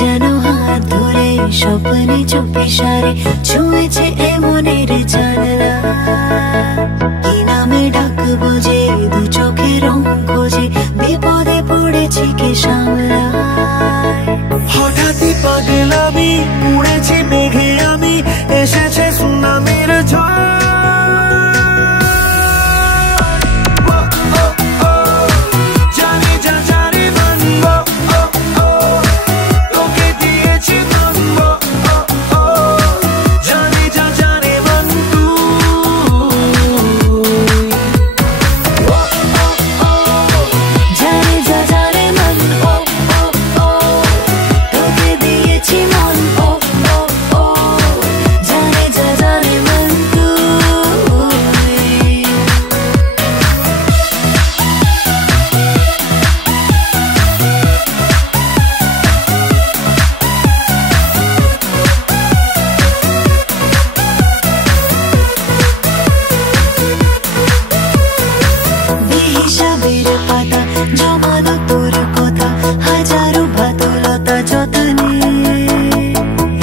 যেন হাত ধরে স্বপ্নে চুপি সারে ছুঁয়েছে এমনের জানলা। কি নামে ডাকবো যে দু চোখে রং খোঁজে, বিপদে পড়েছি কে সামলায়। হঠাৎই পাগলামি উড়েছি মেঘে আমি, এসেছে সুনামির ঝড়। জমানো তোর কথা হাজারো বাদলতা যতনে,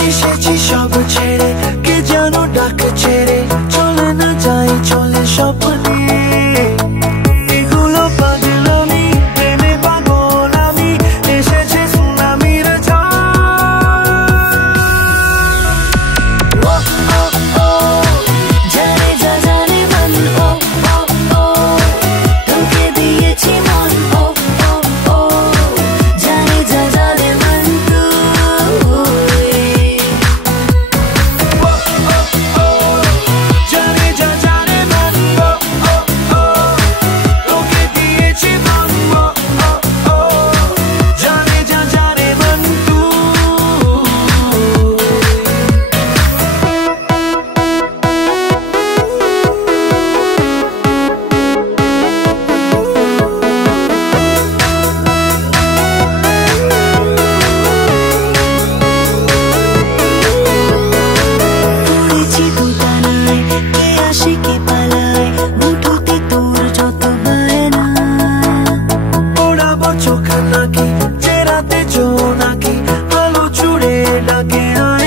এসেছি সব ছেড়ে কে যেন ডাক ছেড়ে, চলে না যাই চলে স্বপ্নে। এগুলো পাগলামি প্রেমে পাগল আমি, এসেছে সুনামির ঝড়। জানে যা জানে মন, ও ও ও তোকে দিয়েছি মন, ও ও ও জানে যা জানে মন তুই। জানে যা জানে মন, তোকে দিয়েছি মন, জানে যা জানে মন তুই। পড়েছি দুটানায়, কে আসে কে পালায়, মুঠোতে তোর যত বায়না। ওড়াবো চোখ নাকি চেরাতে জোনাকি, আলো ছুড়ে ডাকে আয়।